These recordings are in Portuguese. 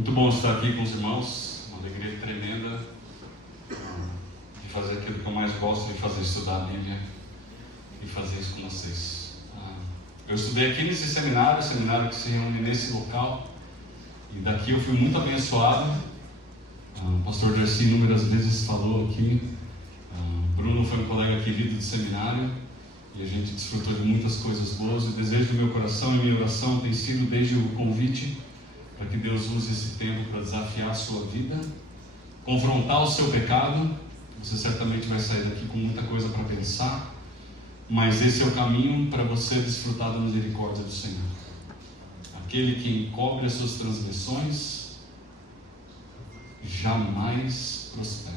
Muito bom estar aqui com os irmãos, uma alegria tremenda de fazer aquilo que eu mais gosto de fazer, estudar a Bíblia e fazer isso com vocês. Eu estudei aqui nesse seminário que se reúne nesse local, e daqui eu fui muito abençoado. O pastor Darcy inúmeras vezes falou aqui. Bruno foi um colega querido de seminário e a gente desfrutou de muitas coisas boas. O desejo do meu coração e minha oração tem sido desde o convite para que Deus use esse tempo para desafiar a sua vida, confrontar o seu pecado. Você certamente vai sair daqui com muita coisa para pensar, mas esse é o caminho para você desfrutar da misericórdia do Senhor. Aquele que encobre as suas transgressões jamais prospera,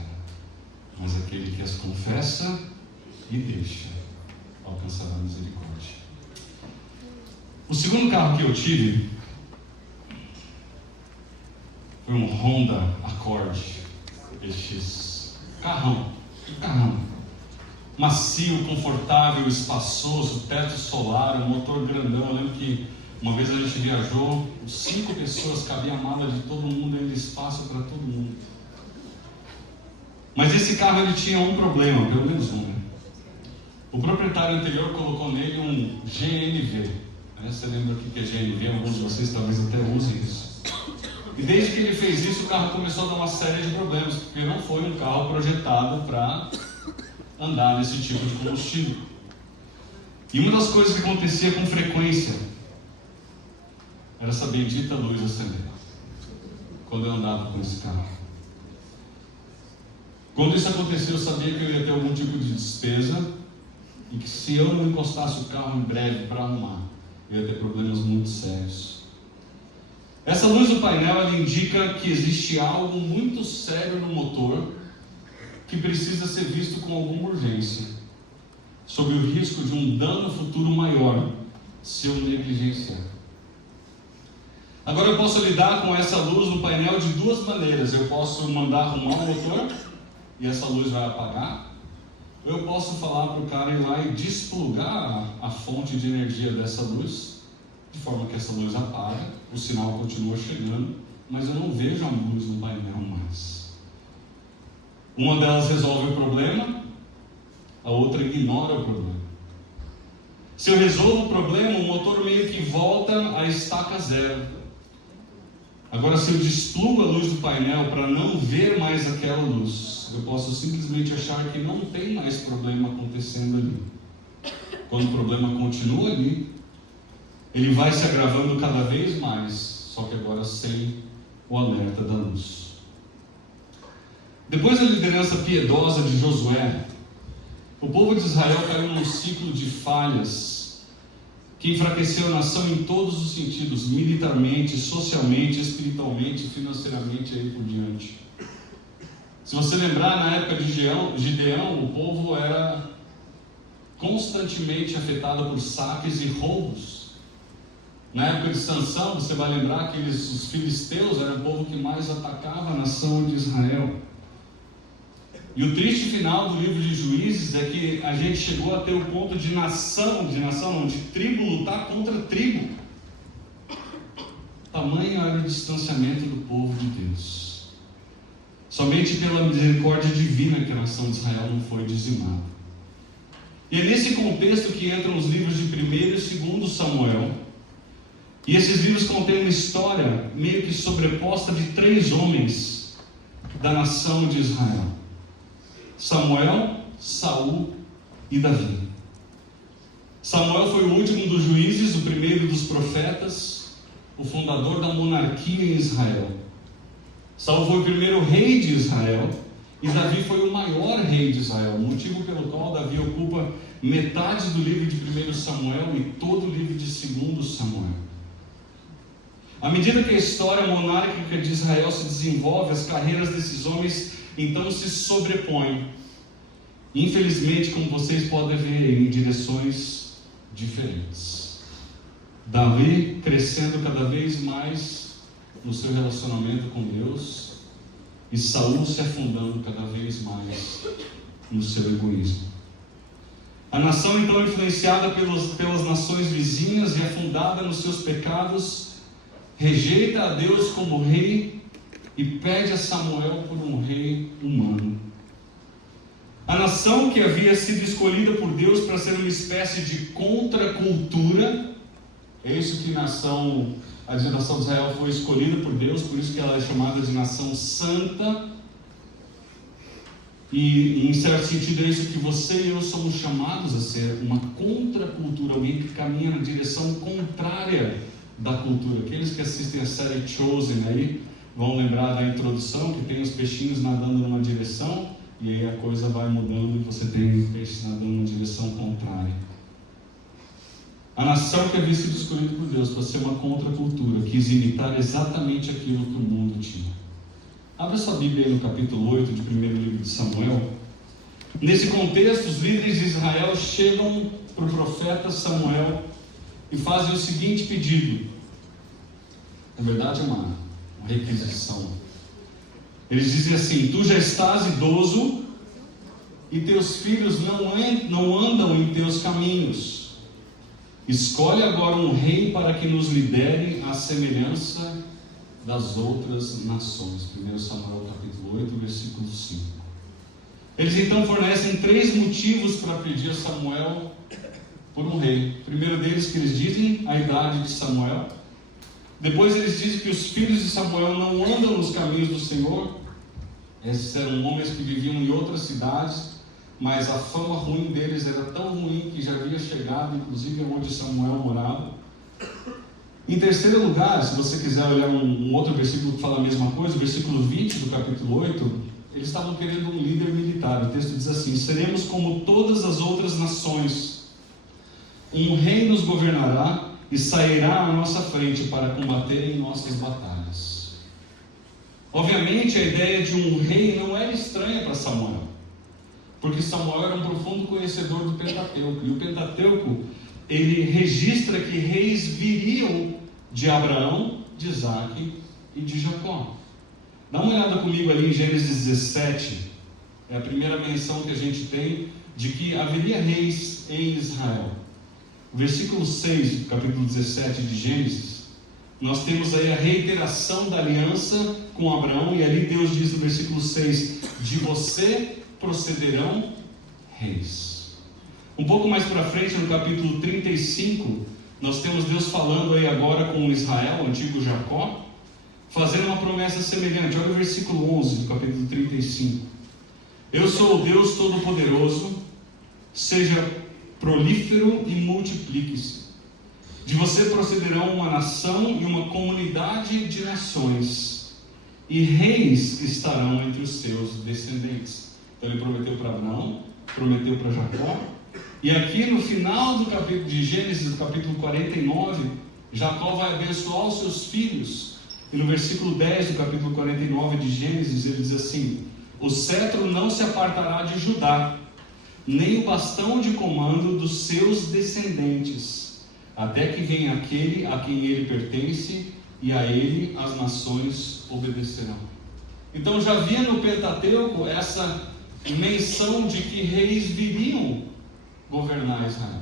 mas aquele que as confessa e deixa alcançará a misericórdia. O segundo carro que eu tive foi um Honda Accord EX. Carrão. Macio, confortável, espaçoso, teto solar, um motor grandão. Eu lembro que uma vez a gente viajou, 5 pessoas, cabia a mala de todo mundo, ainda espaço para todo mundo. Mas esse carro ele tinha um problema, pelo menos um, né? O proprietário anterior colocou nele um GNV. Você lembra o que é GNV? Alguns de vocês talvez até usem isso. E desde que ele fez isso, o carro começou a dar uma série de problemas, porque não foi um carro projetado para andar nesse tipo de combustível. E uma das coisas que acontecia com frequência era essa bendita luz acender quando eu andava com esse carro. Quando isso acontecia, eu sabia que eu ia ter algum tipo de despesa e que se eu não encostasse o carro em breve para arrumar, eu ia ter problemas muito sérios. Essa luz do painel ela indica que existe algo muito sério no motor que precisa ser visto com alguma urgência, sob o risco de um dano futuro maior se eu negligenciar. Agora eu posso lidar com essa luz no painel de duas maneiras. Eu posso mandar arrumar o motor e essa luz vai apagar, ou eu posso falar para o cara ir lá e desplugar a fonte de energia dessa luz, de forma que essa luz apaga, o sinal continua chegando, mas eu não vejo a luz no painel mais. Uma delas resolve o problema, a outra ignora o problema. Se eu resolvo o problema, o motor meio que volta à estaca zero. Agora, se eu desplugo a luz do painel para não ver mais aquela luz, eu posso simplesmente achar que não tem mais problema acontecendo ali. Quando o problema continua ali, ele vai se agravando cada vez mais, só que agora sem o alerta da luz. Depois da liderança piedosa de Josué, o povo de Israel caiu num ciclo de falhas que enfraqueceu a nação em todos os sentidos, militarmente, socialmente, espiritualmente, financeiramente e aí por diante. Se você lembrar, na época de Gideão, o povo era constantemente afetado por saques e roubos. Na época de Sansão, você vai lembrar que os filisteus eram o povo que mais atacava a nação de Israel. E o triste final do livro de Juízes é que a gente chegou a ter o ponto de tribo lutar contra tribo. Tamanho era o distanciamento do povo de Deus. Somente pela misericórdia divina que a nação de Israel não foi dizimada. E é nesse contexto que entram os livros de 1º e 2º Samuel. E esses livros contêm uma história meio que sobreposta de 3 homens da nação de Israel: Samuel, Saul e Davi. Samuel foi o último dos juízes, o primeiro dos profetas, o fundador da monarquia em Israel. Saul foi o primeiro rei de Israel e Davi foi o maior rei de Israel, motivo pelo qual Davi ocupa metade do livro de 1 Samuel e todo o livro de 2 Samuel. À medida que a história monárquica de Israel se desenvolve, as carreiras desses homens então se sobrepõem. Infelizmente, como vocês podem ver, em direções diferentes. Davi crescendo cada vez mais no seu relacionamento com Deus e Saul se afundando cada vez mais no seu egoísmo. A nação então influenciada pelas nações vizinhas e afundada nos seus pecados, rejeita a Deus como rei e pede a Samuel por um rei humano. A nação que havia sido escolhida por Deus para ser uma espécie de contracultura, é isso que a nação de Israel foi escolhida por Deus, por isso que ela é chamada de nação santa. E em certo sentido é isso que você e eu somos chamados a ser, uma contracultura, alguém que caminha na direção contrária da cultura. Aqueles que assistem a série Chosen aí vão lembrar da introdução, que tem os peixinhos nadando numa direção, e aí a coisa vai mudando e você tem peixes nadando numa direção contrária. A nação que havia sido escolhida por Deus para ser uma contracultura, quis imitar exatamente aquilo que o mundo tinha. Abra sua Bíblia aí no capítulo 8 de primeiro livro de Samuel. Nesse contexto, os líderes de Israel chegam para o profeta Samuel e fazem o seguinte pedido. Na verdade é uma requisição. Eles dizem assim: tu já estás idoso e teus filhos não andam em teus caminhos. Escolhe agora um rei para que nos lidere à semelhança das outras nações. 1 Samuel capítulo 8, versículo 5. Eles então fornecem 3 motivos para pedir a Samuel por um rei. O primeiro deles, que eles dizem a idade de Samuel. Depois eles dizem que os filhos de Samuel não andam nos caminhos do Senhor. Esses eram homens que viviam em outras cidades, mas a fama ruim deles era tão ruim que já havia chegado, inclusive, onde Samuel morava. Em terceiro lugar, se você quiser olhar um outro versículo que fala a mesma coisa, o versículo 20 do capítulo 8, eles estavam querendo um líder militar. O texto diz assim: seremos como todas as outras nações, um rei nos governará e sairá à nossa frente para combater em nossas batalhas. Obviamente a ideia de um rei não era estranha para Samuel, porque Samuel era um profundo conhecedor do Pentateuco, e o Pentateuco ele registra que reis viriam de Abraão, de Isaac e de Jacó. Dá uma olhada comigo ali em Gênesis 17, é a primeira menção que a gente tem de que haveria reis em Israel. O versículo 6 do capítulo 17 de Gênesis, nós temos aí a reiteração da aliança com Abraão, e ali Deus diz no versículo 6: de você procederão reis. Um pouco mais para frente, no capítulo 35, nós temos Deus falando aí agora com Israel, o antigo Jacó, fazendo uma promessa semelhante. Olha o versículo 11 do capítulo 35. Eu sou o Deus Todo-Poderoso, seja prolífero e multiplique-se. De você procederão uma nação e uma comunidade de nações, e reis estarão entre os seus descendentes. Então ele prometeu para Abraão, prometeu para Jacó. E aqui no final do capítulo de Gênesis, do capítulo 49, Jacó vai abençoar os seus filhos. E no versículo 10 do capítulo 49 de Gênesis, ele diz assim: o cetro não se apartará de Judá, nem o bastão de comando dos seus descendentes, até que venha aquele a quem ele pertence, e a ele as nações obedecerão. Então já havia no Pentateuco essa menção de que reis viriam governar Israel.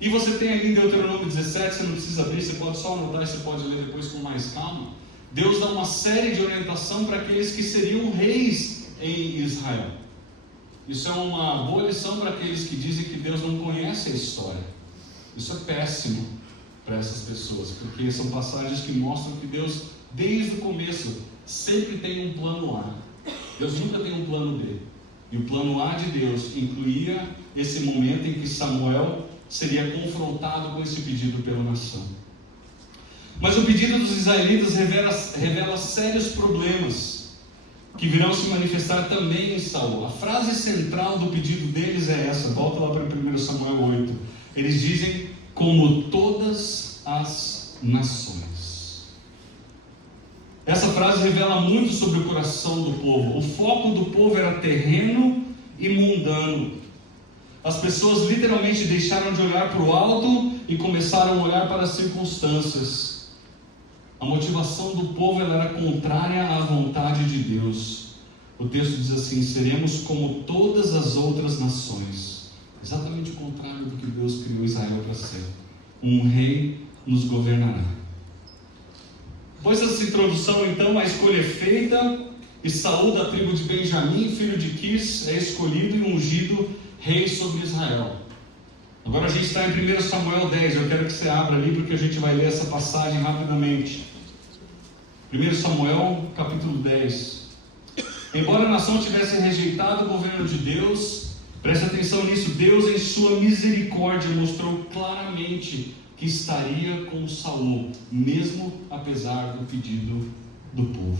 E você tem ali em Deuteronômio 17, você não precisa abrir, você pode só anotar e você pode ler depois com mais calma. Deus dá uma série de orientação para aqueles que seriam reis em Israel. Isso é uma boa lição para aqueles que dizem que Deus não conhece a história. Isso é péssimo para essas pessoas, porque são passagens que mostram que Deus, desde o começo, sempre tem um plano A. Deus nunca tem um plano B. E o plano A de Deus incluía esse momento em que Samuel seria confrontado com esse pedido pela nação. Mas o pedido dos israelitas revela sérios problemas que virão se manifestar também em Saul. A frase central do pedido deles é essa, volta lá para 1 Samuel 8. Eles dizem: como todas as nações. Essa frase revela muito sobre o coração do povo. O foco do povo era terreno e mundano. As pessoas literalmente deixaram de olhar para o alto e começaram a olhar para as circunstâncias. A motivação do povo era contrária à vontade de Deus. O texto diz assim: seremos como todas as outras nações. Exatamente o contrário do que Deus criou Israel para ser. Um rei nos governará. Depois dessa introdução, então, a escolha é feita, e Saul, da tribo de Benjamim, filho de Quis, é escolhido e ungido rei sobre Israel. Agora a gente está em 1 Samuel 10, eu quero que você abra ali, porque a gente vai ler essa passagem rapidamente. 1 Samuel, capítulo 10. Embora a nação tivesse rejeitado o governo de Deus, preste atenção nisso, Deus em sua misericórdia mostrou claramente que estaria com Saul, mesmo apesar do pedido do povo.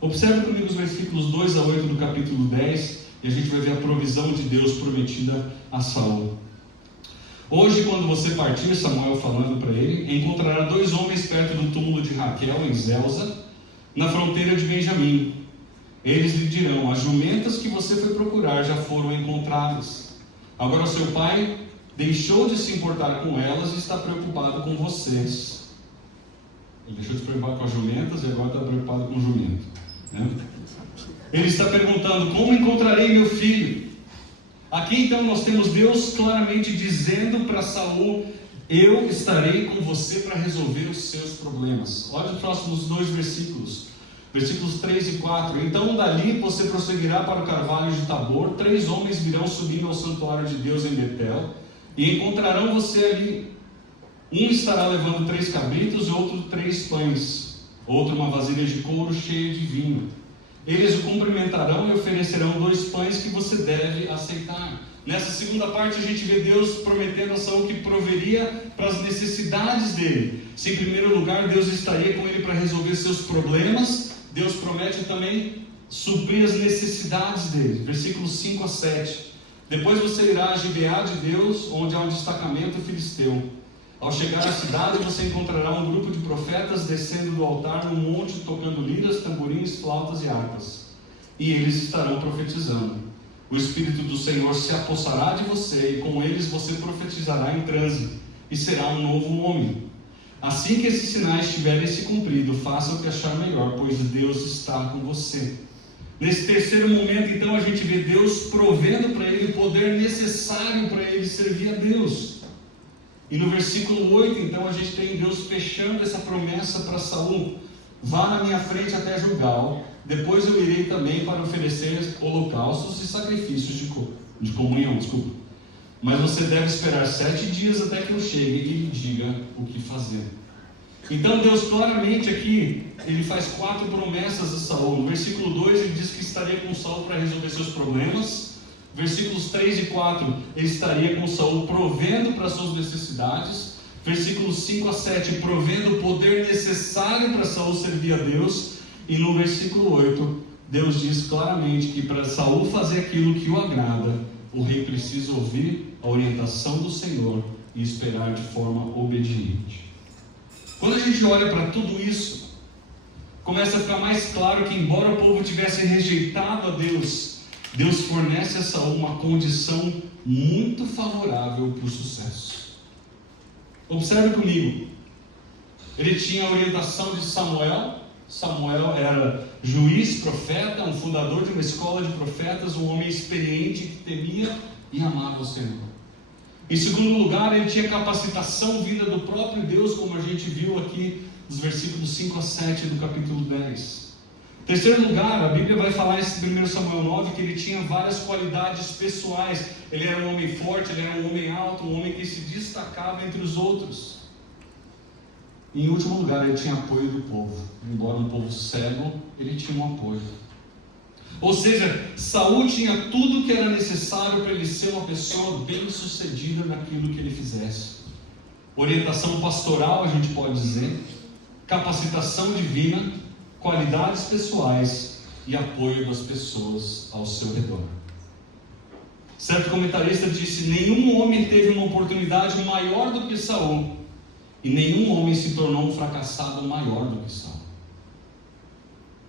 Observe comigo os versículos 2 a 8 do capítulo 10, e a gente vai ver a provisão de Deus prometida a Saul. Hoje, quando você partir, Samuel falando para ele, encontrará 2 homens perto do túmulo de Raquel, em Zelza, na fronteira de Benjamim. Eles lhe dirão: as jumentas que você foi procurar já foram encontradas. Agora seu pai deixou de se importar com elas e está preocupado com vocês. Ele deixou de se preocupar com as jumentas e agora está preocupado com o jumento, né? Ele está perguntando: como encontrarei meu filho? Aqui então nós temos Deus claramente dizendo para Saul: eu estarei com você para resolver os seus problemas. Olha os próximos 2 versículos, versículos 3 e 4. Então dali você prosseguirá para o carvalho de Tabor, 3 homens virão subindo ao santuário de Deus em Betel, e encontrarão você ali. Um estará levando 3 cabritos, outro 3 pães, outro uma vasilha de couro cheia de vinho. Eles o cumprimentarão e oferecerão 2 pães que você deve aceitar. Nessa segunda parte a gente vê Deus prometendo a Saul que proveria para as necessidades dele. Se em primeiro lugar Deus estaria com ele para resolver seus problemas, Deus promete também suprir as necessidades dele. Versículos 5 a 7. Depois você irá a Gibeá de Deus, onde há um destacamento filisteu. Ao chegar à cidade, você encontrará um grupo de profetas descendo do altar num monte, tocando liras, tamborins, flautas e harpas. E eles estarão profetizando. O Espírito do Senhor se apossará de você, e com eles você profetizará em transe, e será um novo homem. Assim que esses sinais tiverem se cumprido, faça o que achar melhor, pois Deus está com você. Nesse terceiro momento, então, a gente vê Deus provendo para ele o poder necessário para ele servir a Deus. E no versículo 8, então, a gente tem Deus fechando essa promessa para Saul: vá na minha frente até Gilgal, depois eu irei também para oferecer holocaustos e sacrifícios de comunhão, mas você deve esperar 7 dias até que eu chegue e lhe diga o que fazer. Então Deus claramente aqui, ele faz 4 promessas a Saul. No versículo 2 ele diz que estaria com Saul para resolver seus problemas. Versículos 3 e 4, ele estaria com Saul provendo para suas necessidades. Versículos 5 a 7, provendo o poder necessário para Saul servir a Deus. E no versículo 8, Deus diz claramente que para Saul fazer aquilo que o agrada, o rei precisa ouvir a orientação do Senhor e esperar de forma obediente. Quando a gente olha para tudo isso, começa a ficar mais claro que, embora o povo tivesse rejeitado a Deus, Deus fornece a Saul uma condição muito favorável para o sucesso. Observe comigo. Ele tinha a orientação de Samuel. Samuel era juiz, profeta, um fundador de uma escola de profetas, um homem experiente que temia e amava o Senhor. Em segundo lugar, ele tinha capacitação vinda do próprio Deus, como a gente viu aqui nos versículos 5 a 7 do capítulo 10. Em terceiro lugar, a Bíblia vai falar em 1 Samuel 9 que ele tinha várias qualidades pessoais. Ele era um homem forte, ele era um homem alto, um homem que se destacava entre os outros. E em último lugar, ele tinha apoio do povo. Embora um povo cego, ele tinha um apoio. Ou seja, Saul tinha tudo que era necessário para ele ser uma pessoa bem-sucedida naquilo que ele fizesse. Orientação pastoral, a gente pode dizer, capacitação divina, qualidades pessoais e apoio das pessoas ao seu redor. Certo comentarista disse: nenhum homem teve uma oportunidade maior do que Saul, e nenhum homem se tornou um fracassado maior do que Saul.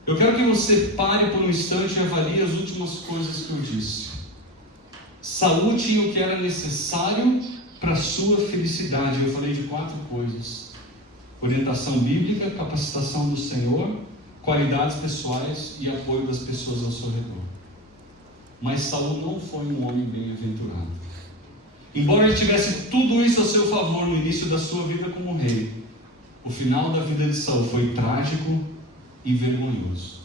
Eu quero que você pare por um instante e avalie as últimas coisas que eu disse. Saul tinha o que era necessário para a sua felicidade. Eu falei de 4 coisas: orientação bíblica, capacitação do Senhor, qualidades pessoais e apoio das pessoas ao seu redor. Mas Saul não foi um homem bem-aventurado. Embora ele tivesse tudo isso a seu favor no início da sua vida como rei, o final da vida de Saul foi trágico e vergonhoso.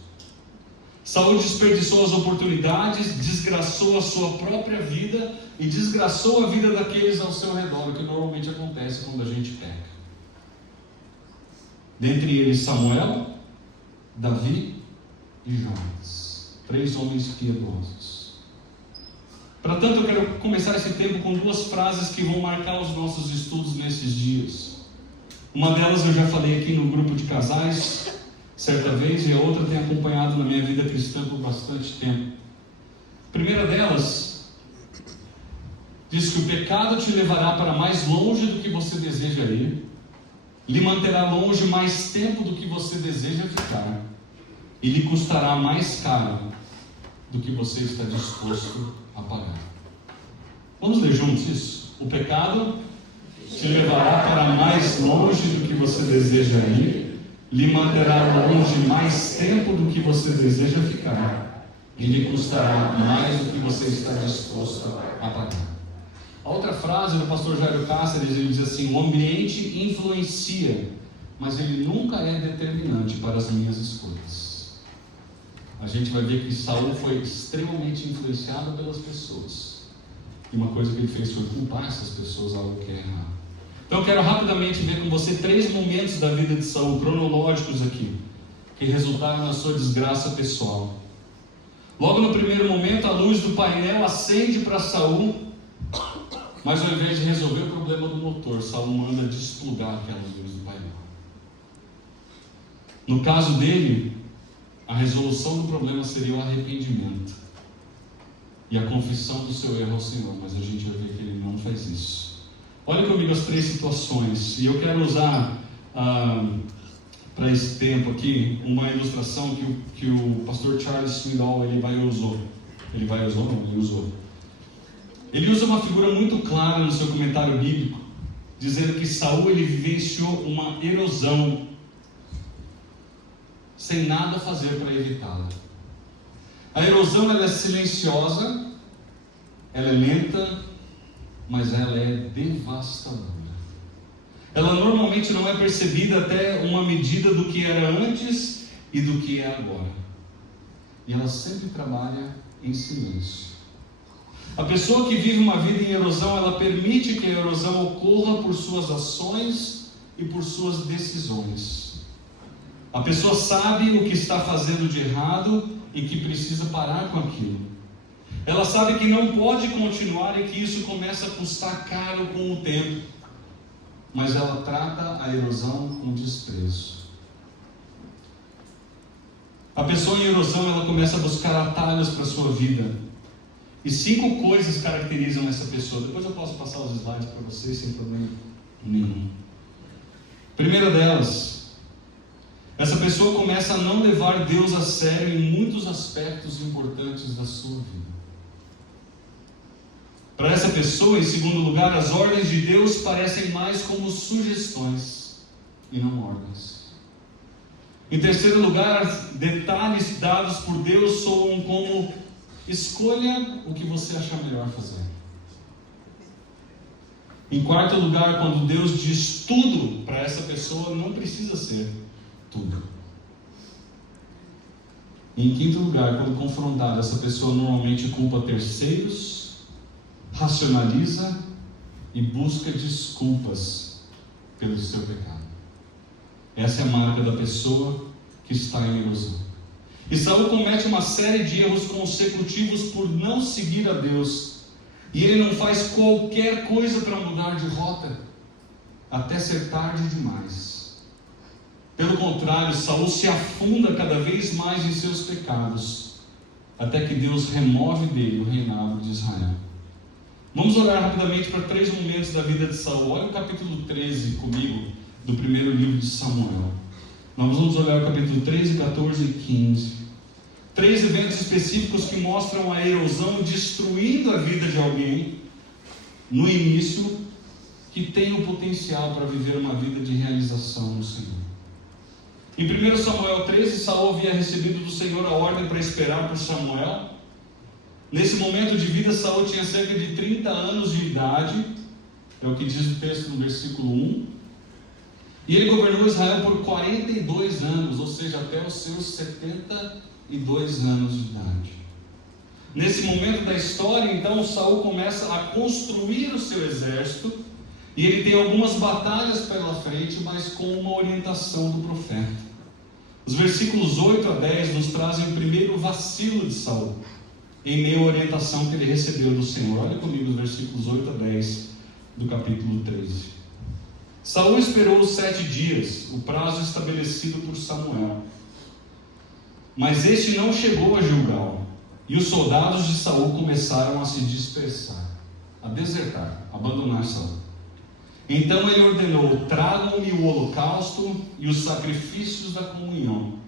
Saul desperdiçou as oportunidades, desgraçou a sua própria vida e desgraçou a vida daqueles ao seu redor, o que normalmente acontece quando a gente peca. Dentre eles Samuel, Davi e Jonas, 3 homens piedosos. Para tanto, eu quero começar esse tempo com 2 frases que vão marcar os nossos estudos nesses dias. Uma delas eu já falei aqui no grupo de casais certa vez, e a outra tem acompanhado na minha vida cristã por bastante tempo. A primeira delas diz que o pecado te levará para mais longe do que você deseja ir, lhe manterá longe mais tempo do que você deseja ficar, e lhe custará mais caro do que você está disposto a pagar. Vamos ler juntos isso? O pecado te levará para mais longe do que você deseja ir, lhe manterá longe mais tempo do que você deseja ficar, e lhe custará mais do que você está disposto a pagar. A outra frase do pastor Jairo Cáceres, ele diz assim: o ambiente influencia, mas ele nunca é determinante para as minhas escolhas. A gente vai ver que Saul foi extremamente influenciado pelas pessoas, e uma coisa que ele fez foi culpar essas pessoas algo que é errado. Então eu quero rapidamente ver com você 3 momentos da vida de Saul, cronológicos aqui, que resultaram na sua desgraça pessoal. Logo no primeiro momento, a luz do painel acende para Saul, mas ao invés de resolver o problema do motor, Saul manda desplugar aquela luz do painel. No caso dele, a resolução do problema seria o arrependimento e a confissão do seu erro ao Senhor, mas a gente vai ver que ele não faz isso. Olha comigo as 3 situações, e eu quero usar para esse tempo aqui uma ilustração que o pastor Charles Swindoll usou. Ele usa uma figura muito clara no seu comentário bíblico, dizendo que Saul ele vivenciou uma erosão sem nada fazer para evitá-la. A erosão ela é silenciosa, ela é lenta, mas ela é devastadora. Ela normalmente não é percebida até uma medida do que era antes e do que é agora. E ela sempre trabalha em silêncio. A pessoa que vive uma vida em erosão, ela permite que a erosão ocorra por suas ações e por suas decisões. A pessoa sabe o que está fazendo de errado e que precisa parar com aquilo. Ela sabe que não pode continuar e que isso começa a custar caro com o tempo. Mas ela trata a erosão com desprezo. A pessoa em erosão, ela começa a buscar atalhos para a sua vida. E 5 coisas caracterizam essa pessoa. Depois eu posso passar os slides para vocês sem problema nenhum. Primeira delas, essa pessoa começa a não levar Deus a sério em muitos aspectos importantes da sua vida. Para essa pessoa, em segundo lugar, as ordens de Deus parecem mais como sugestões e não ordens. Em terceiro lugar, detalhes dados por Deus soam como: escolha o que você achar melhor fazer. Em quarto lugar, quando Deus diz tudo para essa pessoa, não precisa ser tudo. E em quinto lugar, quando confrontada, essa pessoa normalmente culpa terceiros, racionaliza e busca desculpas pelo seu pecado. Essa é a marca da pessoa que está em erosão. E Saul comete uma série de erros consecutivos por não seguir a Deus. E ele não faz qualquer coisa para mudar de rota, até ser tarde demais. Pelo contrário, Saul se afunda cada vez mais em seus pecados, até que Deus remove dele o reinado de Israel. Vamos olhar rapidamente para 3 momentos da vida de Saul. Olha o capítulo 13 comigo, do primeiro livro de Samuel. Nós vamos olhar o capítulo 13, 14 e 15. 3 eventos específicos que mostram a erosão destruindo a vida de alguém no início, que tem o potencial para viver uma vida de realização no Senhor. Em 1 Samuel 13, Saul havia recebido do Senhor a ordem para esperar por Samuel. Nesse momento de vida, Saul tinha cerca de 30 anos de idade, é o que diz o texto no versículo 1. E ele governou Israel por 42 anos, ou seja, até os seus 72 anos de idade. Nesse momento da história, então, Saul começa a construir o seu exército, e ele tem algumas batalhas pela frente, mas com uma orientação do profeta. Os versículos 8 a 10 nos trazem o primeiro vacilo de Saul, em meio à orientação que ele recebeu do Senhor. Olha comigo os versículos 8 a 10 do capítulo 13. Saul esperou os 7 dias, o prazo estabelecido por Samuel. Mas este não chegou a Gilgal, e os soldados de Saul começaram a se dispersar, a desertar, a abandonar Saul. Então ele ordenou: tragam-me o holocausto e os sacrifícios da comunhão.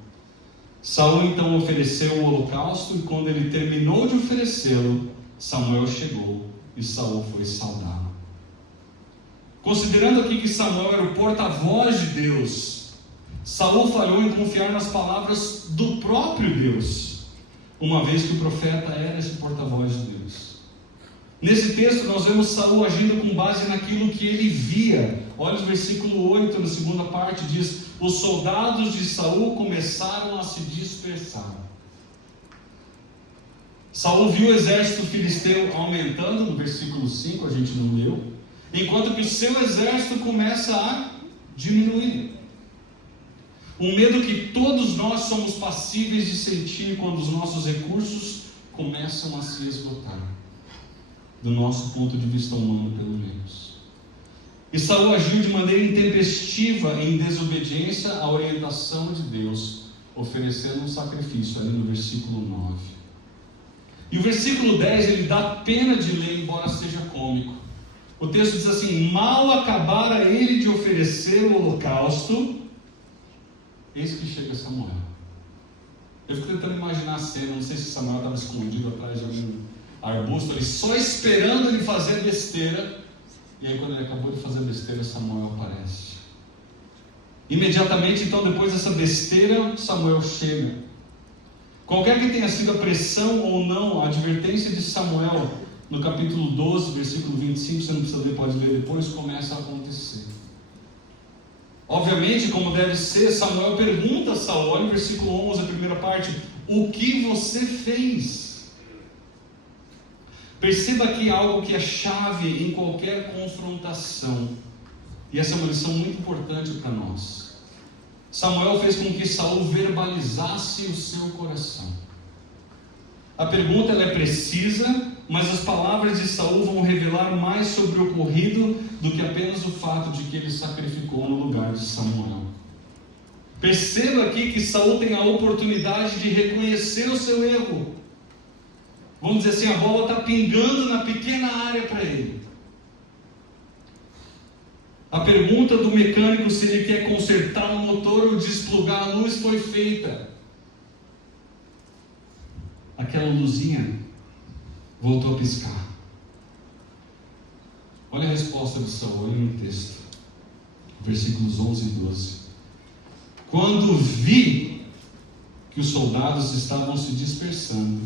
Saul então ofereceu o holocausto, e quando ele terminou de oferecê-lo, Samuel chegou e Saul foi saudá-lo. Considerando aqui que Samuel era o porta-voz de Deus, Saul falhou em confiar nas palavras do próprio Deus, uma vez que o profeta era esse porta-voz de Deus. Nesse texto nós vemos Saul agindo com base naquilo que ele via. Olha o versículo 8, na segunda parte, diz: os soldados de Saul começaram a se dispersar. Saul viu o exército filisteu aumentando, no versículo 5, a gente não leu, enquanto que o seu exército começa a diminuir. Um medo que todos nós somos passíveis de sentir quando os nossos recursos começam a se esgotar, do nosso ponto de vista humano, pelo menos. E Saul agiu de maneira intempestiva em desobediência à orientação de Deus, oferecendo um sacrifício, ali no versículo 9. E o versículo 10, ele dá pena de ler, embora seja cômico. O texto diz assim: mal acabara ele de oferecer o holocausto, eis que chega Samuel. Eu fico tentando imaginar a cena, não sei se Samuel estava escondido atrás de algum arbusto ali, só esperando ele fazer besteira. E aí, quando ele acabou de fazer besteira, Samuel aparece. Imediatamente, então, depois dessa besteira, Samuel chega. Qualquer que tenha sido a pressão ou não, a advertência de Samuel, no capítulo 12, versículo 25, você não precisa ler, pode ler depois, começa a acontecer. Obviamente, como deve ser, Samuel pergunta a Saul, olha o versículo 11, a primeira parte: o que você fez? Perceba aqui algo que é chave em qualquer confrontação, e essa é uma lição muito importante para nós. Samuel fez com que Saul verbalizasse o seu coração. A pergunta ela é precisa, mas as palavras de Saul vão revelar mais sobre o ocorrido do que apenas o fato de que ele sacrificou no lugar de Samuel. Perceba aqui que Saul tem a oportunidade de reconhecer o seu erro. Vamos dizer assim, a bola está pingando na pequena área para ele. A pergunta do mecânico se ele quer consertar o motor ou desplugar a luz foi feita. Aquela luzinha voltou a piscar. Olha a resposta de Saul, olha no texto, versículos 11 e 12. Quando vi que os soldados estavam se dispersando,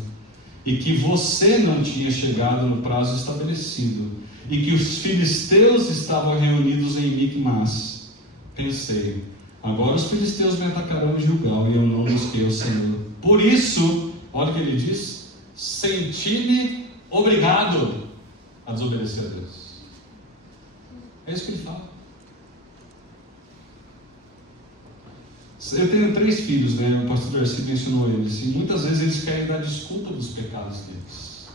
e que você não tinha chegado no prazo estabelecido, e que os filisteus estavam reunidos em Micmas, pensei: agora os filisteus me atacarão em Gilgal, e eu não busquei o Senhor. Por isso, olha o que ele diz: senti-me obrigado a desobedecer a Deus. É isso que ele fala. Eu tenho 3 filhos, né? O pastor Darcy mencionou eles, e muitas vezes eles querem dar desculpa dos pecados deles.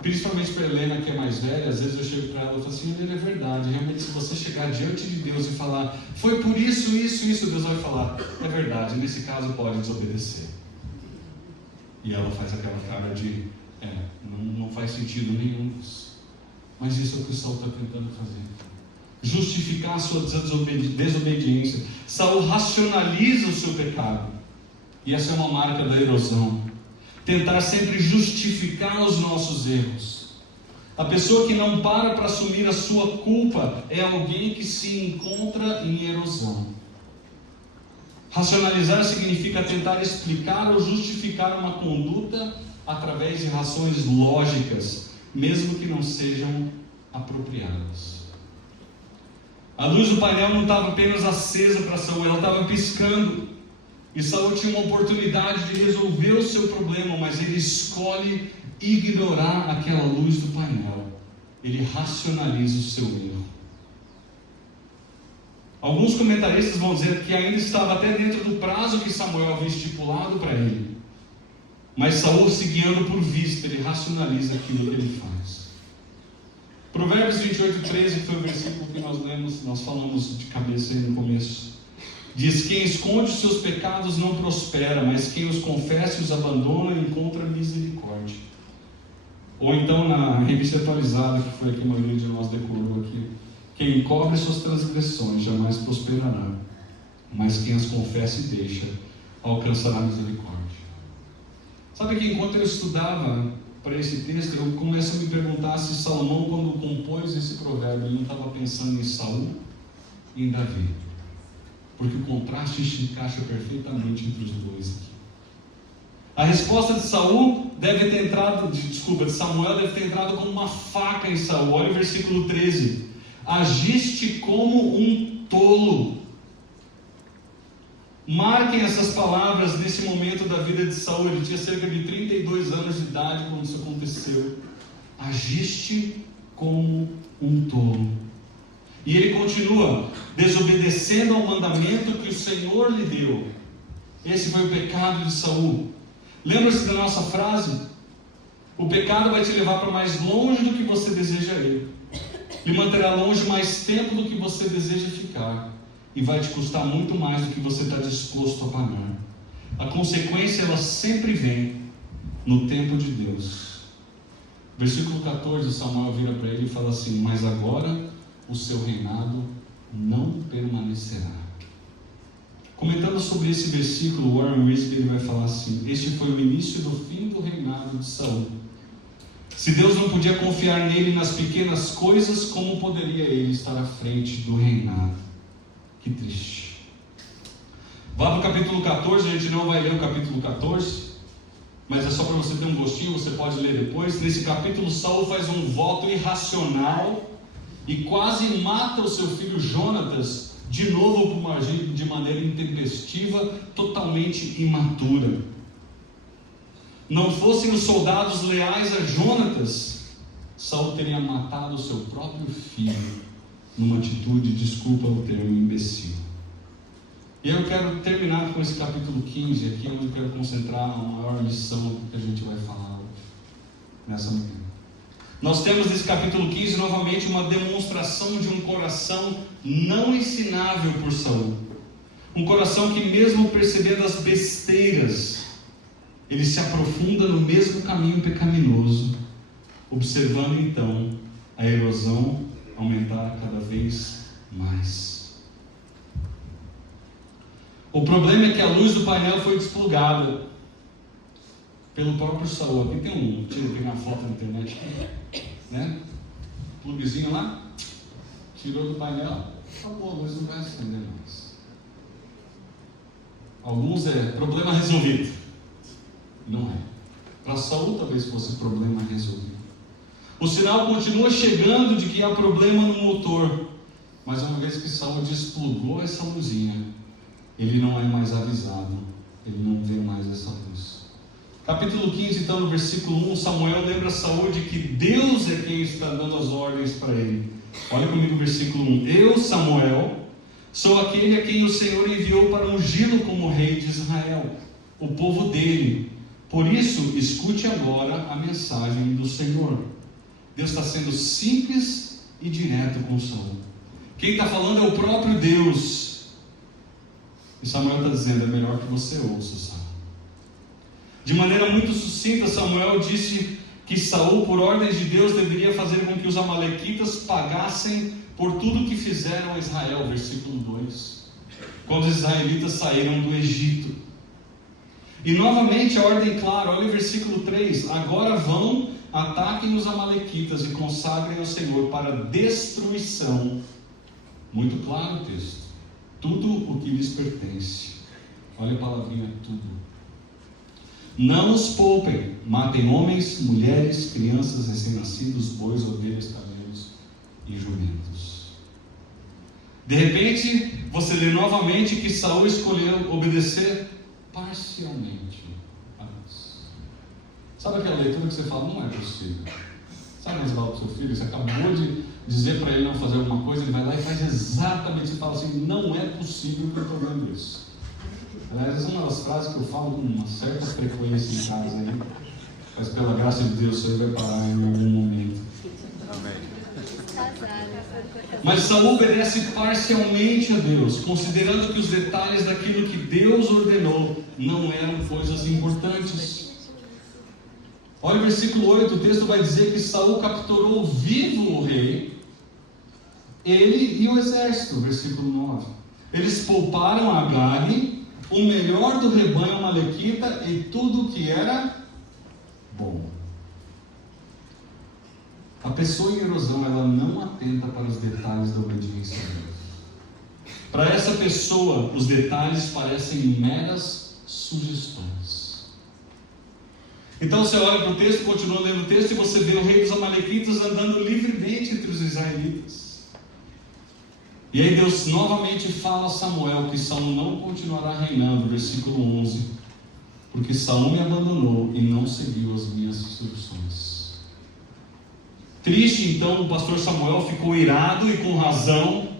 Principalmente para a Helena, que é mais velha, às vezes eu chego para ela e falo assim: Helena, é verdade, realmente, se você chegar diante de Deus e falar, foi por isso, Deus vai falar, é verdade, nesse caso pode desobedecer. E ela faz aquela cara de, não faz sentido nenhum isso. Mas isso é o que o Saul está tentando fazer. Justificar a sua desobediência. Saul racionaliza o seu pecado. E essa é uma marca da erosão. Tentar sempre justificar os nossos erros. A pessoa que não para assumir a sua culpa é alguém que se encontra em erosão. Racionalizar significa tentar explicar ou justificar uma conduta através de razões lógicas, mesmo que não sejam apropriadas. A luz do painel não estava apenas acesa para Saul, ela estava piscando. E Saul tinha uma oportunidade de resolver o seu problema, mas ele escolhe ignorar aquela luz do painel. Ele racionaliza o seu erro. Alguns comentaristas vão dizer que ainda estava até dentro do prazo que Samuel havia estipulado para ele. Mas Saul, se guiando por vista, ele racionaliza aquilo que ele faz. Provérbios 28:13, que foi o versículo que nós lemos, nós falamos de cabeça aí no começo. Diz: quem esconde os seus pecados não prospera, mas quem os confessa e os abandona encontra misericórdia. Ou então na revista atualizada, que foi a que a maioria de nós decorou aqui: quem encobre suas transgressões jamais prosperará, mas quem as confessa e deixa alcançará misericórdia. Sabe que enquanto eu estudava para esse texto, eu começo a me perguntar se Salomão, quando compôs esse provérbio, ele não estava pensando em Saul e em Davi, porque o contraste se encaixa perfeitamente entre os dois aqui. A resposta de Samuel deve ter entrado como uma faca em Saul. Olha o versículo 13: agiste como um tolo. Marquem essas palavras nesse momento da vida de Saul. Ele tinha cerca de 32 anos de idade quando isso aconteceu. Agiste como um tolo. E ele continua: desobedecendo ao mandamento que o Senhor lhe deu. Esse foi o pecado de Saul. Lembra-se da nossa frase? O pecado vai te levar para mais longe do que você deseja ir. Lhe manterá longe mais tempo do que você deseja ficar. E vai te custar muito mais do que você está disposto a pagar. A consequência, ela sempre vem no tempo de Deus. Versículo 14, Samuel vira para ele e fala assim: mas agora o seu reinado não permanecerá. Comentando sobre esse versículo, Warren Wiersbe vai falar assim: este foi o início do fim do reinado de Saul. Se Deus não podia confiar nele nas pequenas coisas, como poderia ele estar à frente do reinado? Que triste. Vá para o capítulo 14, a gente não vai ler o capítulo 14, mas é só para você ter um gostinho, você pode ler depois. Nesse capítulo, Saul faz um voto irracional e quase mata o seu filho Jonatas, de novo por agir de maneira intempestiva, totalmente imatura. Não fossem os soldados leais a Jonatas, Saul teria matado o seu próprio filho, numa atitude, desculpa o termo, imbecil. E eu quero terminar com esse capítulo 15, aqui onde eu quero concentrar a maior lição que a gente vai falar hoje, nessa manhã. Nós temos nesse capítulo 15 novamente uma demonstração de um coração não ensinável por Saul. Um coração que, mesmo percebendo as besteiras, ele se aprofunda no mesmo caminho pecaminoso, observando então a erosão aumentar cada vez mais. O problema é que a luz do painel foi desplugada pelo próprio Saul. Aqui tem deixa eu pegar uma foto na internet aqui, né? Pluguezinho lá, tirou do painel, acabou, a luz não vai acender mais. Alguns problema resolvido. Não é. Para Saul talvez fosse problema resolvido. O sinal continua chegando de que há problema no motor, mas uma vez que Saul desplugou essa luzinha, ele não é mais avisado, ele não vê mais essa luz. Capítulo 15, então, no versículo 1, Samuel lembra Saul de que Deus é quem está dando as ordens para ele. Olha comigo o versículo 1: eu, Samuel, sou aquele a quem o Senhor enviou para ungí-lo como rei de Israel, o povo dele. Por isso, escute agora a mensagem do Senhor. Deus está sendo simples e direto com Saul. Quem está falando é o próprio Deus. E Samuel está dizendo: é melhor que você ouça, Saul. De maneira muito sucinta, Samuel disse que Saul, por ordem de Deus, deveria fazer com que os amalequitas pagassem por tudo que fizeram a Israel. Versículo 2. Quando os israelitas saíram do Egito. E novamente a ordem clara, olha o versículo 3: agora vão, ataquem os amalequitas e consagrem ao Senhor para destruição. Muito claro o texto. Tudo o que lhes pertence. Olha a palavrinha tudo. Não os poupem, matem homens, mulheres, crianças, recém-nascidos, bois, ovelhas, camelos e jumentos. De repente, você lê novamente que Saul escolheu obedecer parcialmente a Deus. Sabe aquela leitura que você fala, não é possível? Sabe quando você fala para o seu filho, você acabou de dizer para ele não fazer alguma coisa, ele vai lá e faz exatamente, você fala assim, não é possível que eu estou vendo isso. Aliás, essa é uma das frases que eu falo com uma certa frequência em casa aí, mas pela graça de Deus, isso aí vai parar em algum momento. Amém. Mas Saul obedece parcialmente a Deus, considerando que os detalhes daquilo que Deus ordenou não eram coisas importantes. Olha o versículo 8, o texto vai dizer que Saul capturou vivo o rei, ele e o exército, versículo 9. Eles pouparam Agag, o melhor do rebanho amalequita e tudo o que era bom. A pessoa em erosão, ela não atenta para os detalhes da obediência a Deus. Para essa pessoa, os detalhes parecem meras sugestões. Então você olha para o texto, continua lendo o texto, e você vê o rei dos amalequitas andando livremente entre os israelitas. E aí Deus novamente fala a Samuel que Saul não continuará reinando, versículo 11, porque Saul me abandonou e não seguiu as minhas instruções. Triste, então, o pastor Samuel ficou irado e com razão.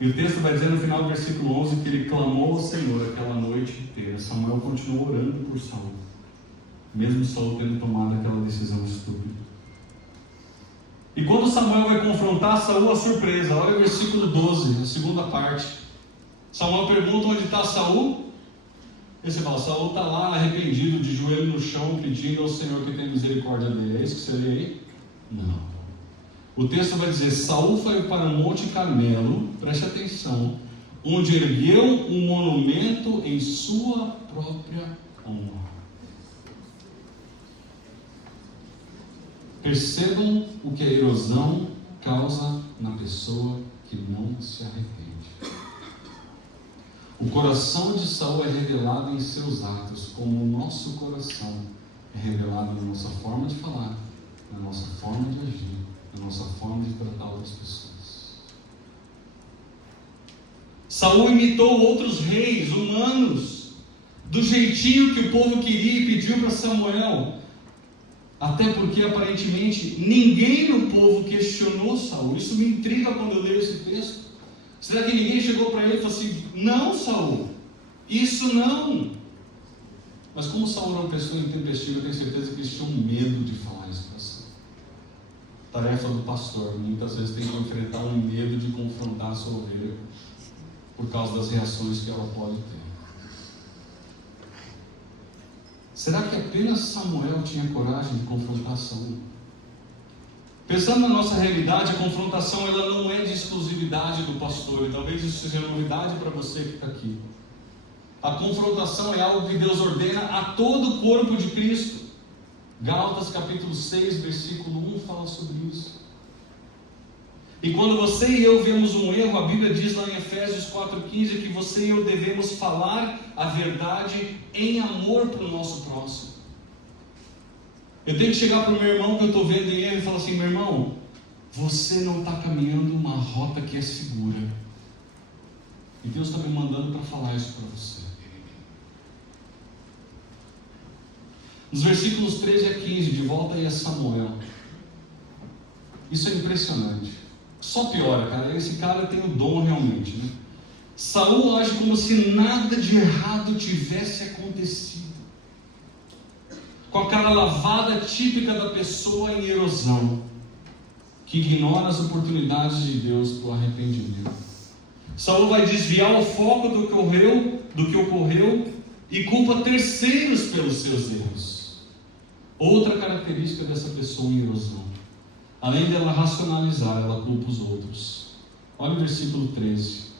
E o texto vai dizer no final do versículo 11 que ele clamou ao Senhor aquela noite inteira. Samuel continuou orando por Saul, mesmo Saul tendo tomado aquela decisão estúpida. E quando Samuel vai confrontar Saul, a surpresa. Olha o versículo 12, a segunda parte. Samuel pergunta onde está Saul. E você fala, Saul está lá arrependido, de joelho no chão, pedindo ao Senhor que tenha misericórdia dele. É isso que você lê aí? Não. O texto vai dizer, Saul foi para o Monte Carmelo, preste atenção, onde ergueu um monumento em sua própria honra. Percebam o que a erosão causa na pessoa que não se arrepende. O coração de Saul é revelado em seus atos, como o nosso coração é revelado na nossa forma de falar, na nossa forma de agir, na nossa forma de tratar outras pessoas. Saul imitou outros reis humanos, do jeitinho que o povo queria e pediu para Samuel. Até porque aparentemente ninguém no povo questionou Saul. Isso me intriga quando eu leio esse texto. Será que ninguém chegou para ele e falou assim, não Saul, isso não? Mas como Saul era uma pessoa intempestiva, eu tenho certeza que eles tinham medo de falar isso para Saul. Tarefa do pastor, muitas vezes tem que enfrentar um medo de confrontar a sua ovelha, por causa das reações que ela pode ter. Será que apenas Samuel tinha coragem de confrontar Saul? Pensando na nossa realidade, a confrontação ela não é de exclusividade do pastor, e talvez isso seja novidade para você que está aqui. A confrontação é algo que Deus ordena a todo o corpo de Cristo. Gálatas capítulo 6, versículo 1 fala sobre isso. E quando você e eu vemos um erro, a Bíblia diz lá em Efésios 4,15 que você e eu devemos falar a verdade em amor para o nosso próximo. Eu tenho que chegar para o meu irmão que eu estou vendo em erro e falar assim, meu irmão, você não está caminhando uma rota que é segura. E Deus está me mandando para falar isso para você. Nos versículos 13 a 15, de volta aí a Samuel. Isso é impressionante. Só piora, cara. Esse cara tem o dom realmente, né? Saul age como se nada de errado tivesse acontecido, com a cara lavada típica da pessoa em erosão, que ignora as oportunidades de Deus para o arrependimento. Saul vai desviar o foco do que ocorreu e culpa terceiros pelos seus erros. Outra característica dessa pessoa em erosão. Além dela racionalizar, ela culpa os outros. Olha o versículo 13.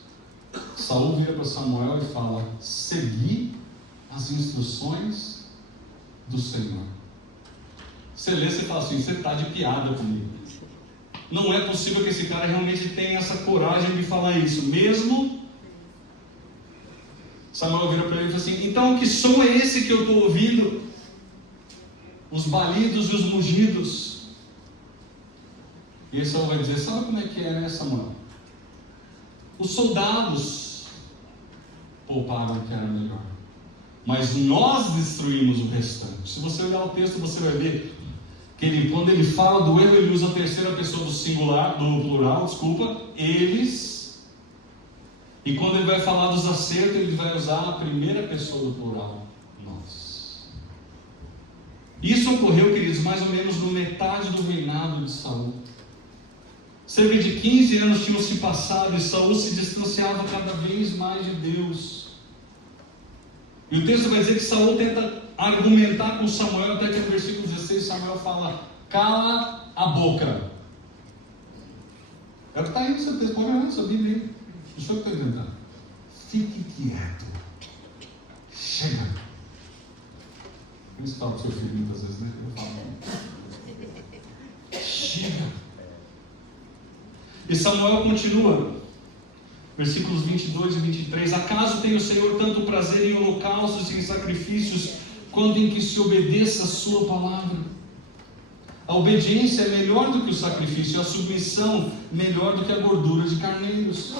Saul vira para Samuel e fala, segui as instruções do Senhor. Você lê, você fala assim, você está de piada comigo. Não é possível que esse cara realmente tenha essa coragem de falar isso, mesmo. Samuel vira para ele e fala assim, então que som é esse que eu estou ouvindo? Os balidos e os mugidos. E aí Saul vai dizer, sabe como é que é, né, Samuel? Os soldados pouparam o que era melhor, mas nós destruímos o restante. Se você olhar o texto, você vai ver que quando ele fala do erro, ele usa a terceira pessoa do singular, do plural, eles. E quando ele vai falar dos acertos, ele vai usar a primeira pessoa do plural, nós. Isso ocorreu, queridos, mais ou menos no metade do reinado de Saul. Cerca de 15 anos tinham se passado e Saul se distanciava cada vez mais de Deus. E o texto vai dizer que Saul tenta argumentar com Samuel, até que no versículo 16 Samuel fala: cala a boca. É o que está aí no seu texto, pode olhar na sua Bíblia aí. Deixa eu estar inventando. Fique quieto. Chega. Isso fala para o seu filho muitas vezes, né? Eu falo. Chega. E Samuel continua, versículos 22 e 23. Acaso tem o Senhor tanto prazer em holocaustos e em sacrifícios, quanto em que se obedeça a sua palavra? A obediência é melhor do que o sacrifício, a submissão melhor do que a gordura de carneiros.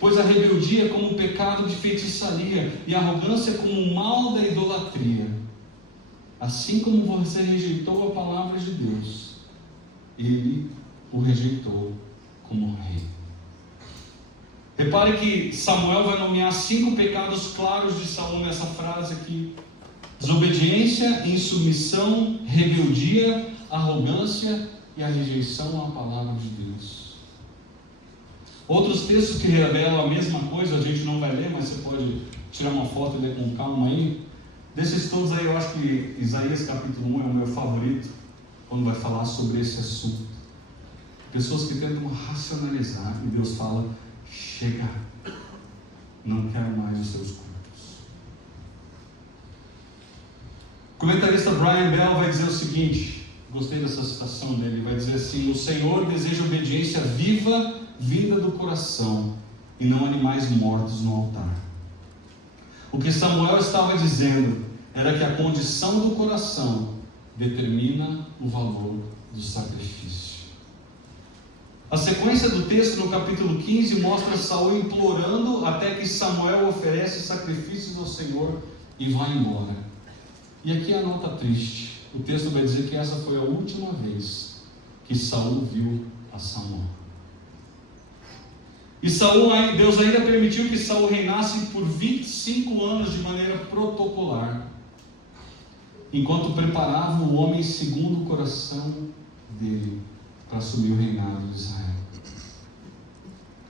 Pois a rebeldia é como o pecado de feitiçaria, e a arrogância como o mal da idolatria. Assim como você rejeitou a palavra de Deus, ele o rejeitou como rei. Repare que Samuel vai nomear 5 pecados claros de Saul nessa frase aqui: desobediência, insubmissão, rebeldia, arrogância e a rejeição à palavra de Deus. Outros textos que revelam a mesma coisa, a gente não vai ler, mas você pode tirar uma foto e ler com calma aí. Desses todos aí, eu acho que Isaías capítulo 1 é o meu favorito, quando vai falar sobre esse assunto. Pessoas que tentam racionalizar, e Deus fala: chega, não quero mais os seus cultos. O comentarista Brian Bell vai dizer o seguinte, gostei dessa citação dele, vai dizer assim: o Senhor deseja obediência viva, vinda do coração, e não animais mortos no altar. O que Samuel estava dizendo era que a condição do coração determina o valor do sacrifício. A sequência do texto no capítulo 15 mostra Saul implorando até que Samuel oferece sacrifícios ao Senhor e vai embora. E aqui a nota triste. O texto vai dizer que essa foi a última vez que Saul viu a Samuel. E Deus ainda permitiu que Saul reinasse por 25 anos de maneira protocolar, enquanto preparava o homem segundo o coração dele para assumir o reinado de Israel.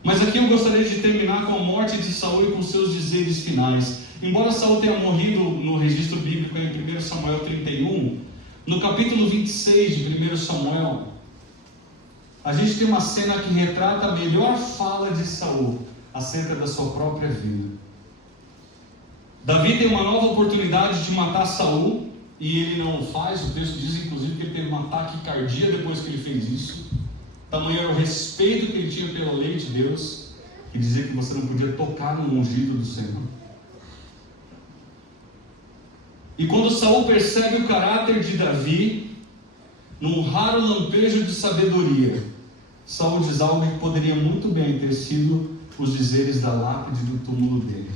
Mas aqui eu gostaria de terminar com a morte de Saul e com seus dizeres finais. Embora Saul tenha morrido no registro bíblico em 1 Samuel 31, no capítulo 26 de 1 Samuel, a gente tem uma cena que retrata a melhor fala de Saul acerca da sua própria vida. Davi tem uma nova oportunidade de matar Saul, e ele não o faz. O texto diz inclusive que ele teve um ataque cardíaco depois que ele fez isso. Tamanho era o respeito que ele tinha pela lei de Deus, que dizia que você não podia tocar no ungido do Senhor. E quando Saul percebe o caráter de Davi, num raro lampejo de sabedoria, Saul diz algo que poderia muito bem ter sido os dizeres da lápide do túmulo dele.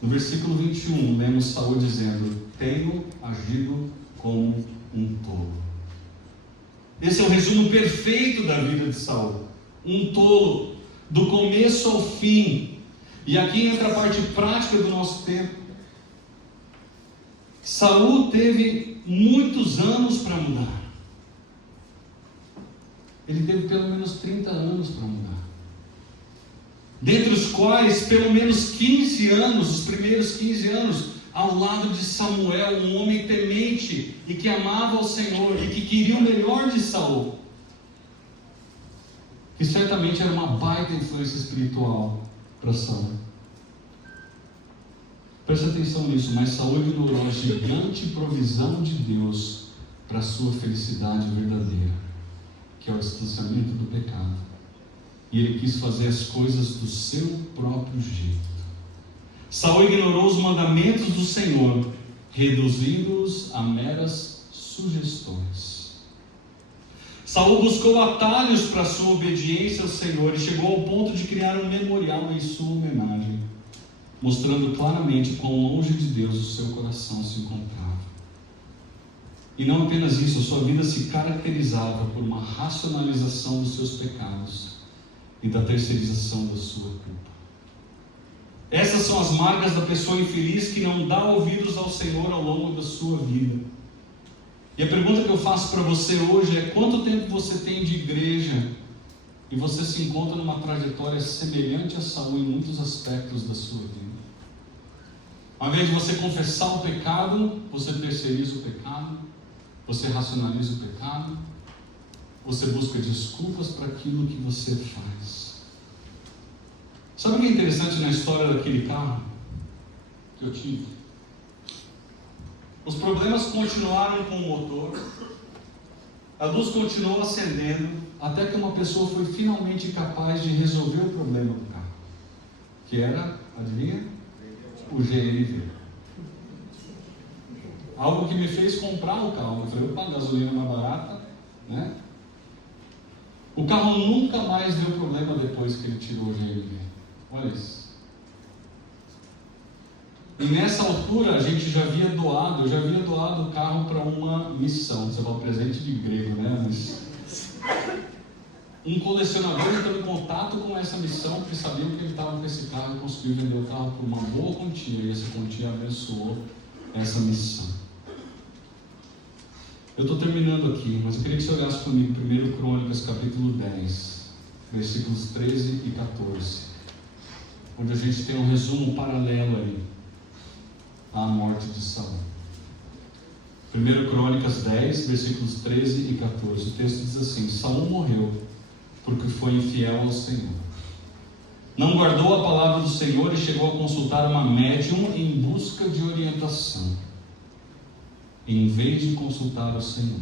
No versículo 21, lemos Saul dizendo: tenho agido como um tolo. Esse é o resumo perfeito da vida de Saul. Um tolo, do começo ao fim. E aqui entra a parte prática do nosso tempo. Saul teve muitos anos para mudar. Ele teve pelo menos 30 anos para mudar. Dentre os quais, pelo menos 15 anos, os primeiros 15 anos, ao lado de Samuel, um homem temente e que amava ao Senhor e que queria o melhor de Saul, que certamente era uma baita influência espiritual para Saul. Preste atenção nisso, mas Saul ignorou a gigante provisão de Deus para a sua felicidade verdadeira, que é o distanciamento do pecado. E ele quis fazer as coisas do seu próprio jeito. Saul ignorou os mandamentos do Senhor, reduzindo-os a meras sugestões. Saul buscou atalhos para sua obediência ao Senhor e chegou ao ponto de criar um memorial em sua homenagem, mostrando claramente quão longe de Deus o seu coração se encontrava. E não apenas isso, a sua vida se caracterizava por uma racionalização dos seus pecados e da terceirização da sua culpa. Essas são as marcas da pessoa infeliz que não dá ouvidos ao Senhor ao longo da sua vida. E a pergunta que eu faço para você hoje é: quanto tempo você tem de igreja e você se encontra numa trajetória semelhante a Saul em muitos aspectos da sua vida? Ao invés de você confessar o pecado, você terceiriza o pecado, você racionaliza o pecado, você busca desculpas para aquilo que você faz. Sabe o que é interessante na história daquele carro que eu tive? Os problemas continuaram com o motor, a luz continuou acendendo, até que uma pessoa foi finalmente capaz de resolver o problema do carro, que era, adivinha? O GNV. Algo que me fez comprar o carro. Eu falei: opa, gasolina mais barata, né? O carro nunca mais deu problema depois que ele tirou o GNV. Olha isso. E nessa altura eu já havia doado o carro para uma missão. Você fala presente de grego, né? Mas um colecionador entrou em contato com essa missão, porque sabiam que ele estava com esse carro e conseguiu vender o carro por uma boa quantia. E essa quantia abençoou essa missão. Eu estou terminando aqui, mas eu queria que você olhasse comigo 1 Crônicas, capítulo 10, versículos 13 e 14, onde a gente tem um resumo paralelo aí à morte de Saul. 1 Crônicas 10, versículos 13 e 14. O texto diz assim: Saul morreu porque foi infiel ao Senhor. Não guardou a palavra do Senhor e chegou a consultar uma médium em busca de orientação, em vez de consultar o Senhor.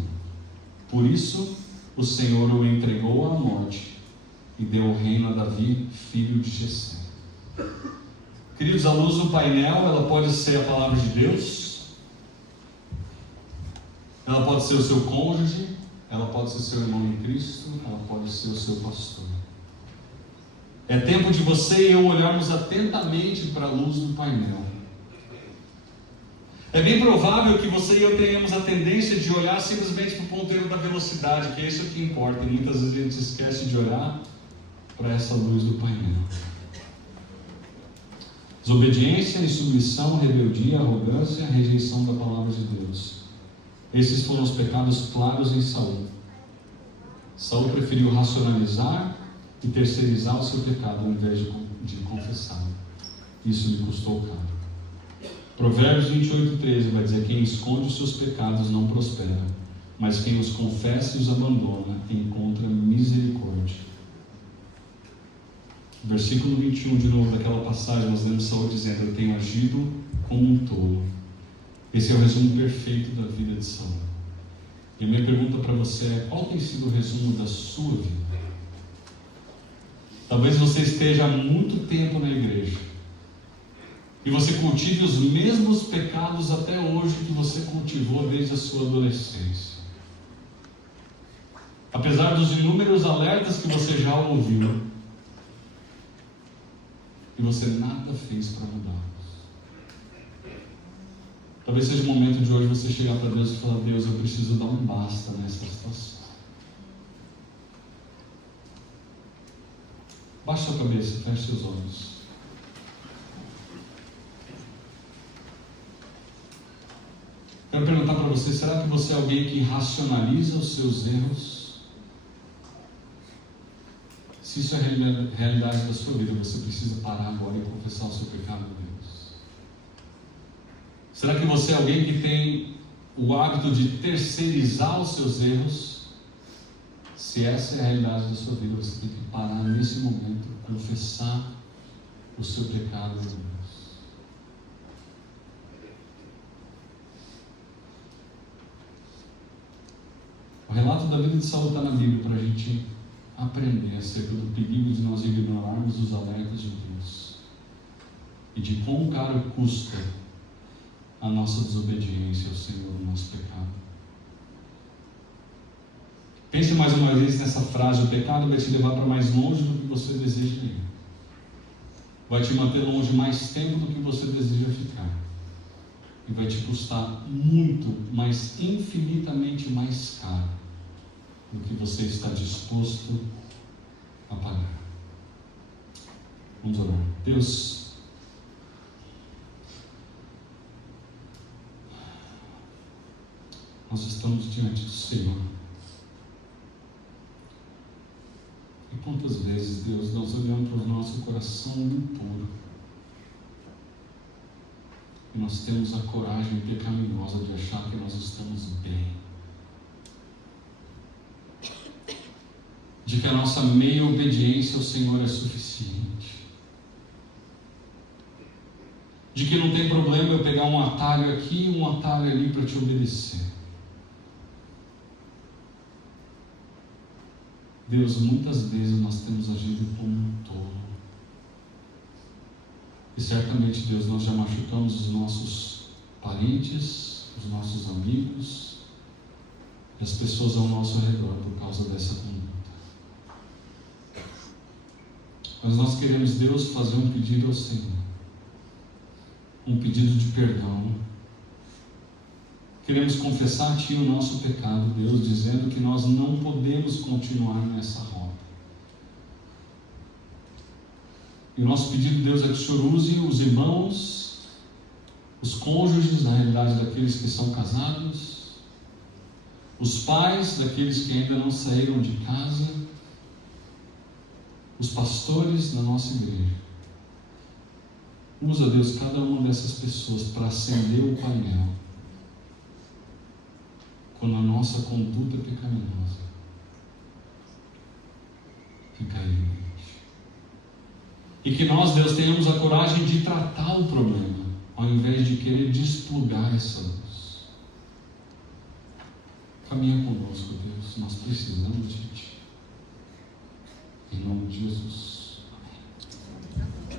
Por isso, o Senhor o entregou à morte e deu o reino a Davi, filho de Jessé. Queridos, a luz do painel, ela pode ser a palavra de Deus, ela pode ser o seu cônjuge, ela pode ser seu irmão em Cristo, ela pode ser o seu pastor. É tempo de você e eu olharmos atentamente para a luz do painel. É bem provável que você e eu tenhamos a tendência de olhar simplesmente para o ponteiro da velocidade, que é isso que importa, e muitas vezes a gente esquece de olhar para essa luz do painel. Desobediência, insubmissão, rebeldia, arrogância, rejeição da palavra de Deus. Esses foram os pecados claros em Saul. Saul preferiu racionalizar e terceirizar o seu pecado ao invés de confessar. Isso lhe custou caro. Provérbios 28:13 vai dizer: quem esconde os seus pecados não prospera, mas quem os confessa e os abandona encontra misericórdia. Versículo 21 de novo daquela passagem, nós lemos Saul dizendo: eu tenho agido como um tolo. Esse é o resumo perfeito da vida de Saul. E a minha pergunta para você é: qual tem sido o resumo da sua vida? Talvez você esteja há muito tempo na igreja e você cultive os mesmos pecados até hoje que você cultivou desde a sua adolescência. Apesar dos inúmeros alertas que você já ouviu, e você nada fez para mudá-los. Talvez seja o momento de hoje você chegar para Deus e falar: Deus, eu preciso dar um basta nessa situação. Baixe sua cabeça, feche seus olhos. Quero perguntar para você: será que você é alguém que racionaliza os seus erros? Se isso é a realidade da sua vida, você precisa parar agora e confessar o seu pecado a Deus. Será que você é alguém que tem o hábito de terceirizar os seus erros? Se essa é a realidade da sua vida, você tem que parar nesse momento, confessar o seu pecado a Deus. O relato da vida de Saul está na Bíblia para a gente aprender acerca do perigo de nós ignorarmos os alertas de Deus e de quão caro custa a nossa desobediência ao Senhor, o nosso pecado. Pense mais uma vez nessa frase: o pecado vai te levar para mais longe do que você deseja ir. Vai te manter longe mais tempo do que você deseja ficar. E vai te custar muito, mas infinitamente mais caro do que você está disposto a pagar. Vamos orar. Deus, nós estamos diante do Senhor. E quantas vezes, Deus, nós olhamos para o nosso coração impuro e nós temos a coragem pecaminosa de achar que nós estamos bem, de que a nossa meia obediência ao Senhor é suficiente, de que não tem problema eu pegar um atalho aqui e um atalho ali para te obedecer. Deus, muitas vezes nós temos agido como um tolo. E certamente, Deus, nós já machucamos os nossos parentes, os nossos amigos e as pessoas ao nosso redor por causa dessa conduta. Mas nós queremos, Deus, fazer um pedido ao Senhor. Um pedido de perdão. Queremos confessar a Ti o nosso pecado, Deus, dizendo que nós não podemos continuar nessa rota. E o nosso pedido, Deus, é que o Senhor use os irmãos, os cônjuges, na realidade, daqueles que são casados, os pais daqueles que ainda não saíram de casa, os pastores da nossa igreja. Usa, Deus, cada uma dessas pessoas para acender o painel quando a nossa conduta pecaminosa fica evidente. E que nós, Deus, tenhamos a coragem de tratar o problema, ao invés de querer desplugar essa luz. Caminha conosco, Deus, nós precisamos de Ti. Em nome de Jesus. Amém.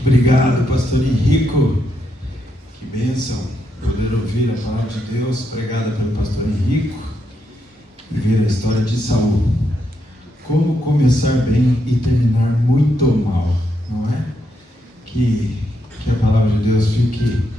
Obrigado, pastor Henrico. Que bênção poder ouvir a palavra de Deus pregada pelo pastor Henrico e ver a história de Saul. Como começar bem e terminar muito mal, não é? Que a palavra de Deus fique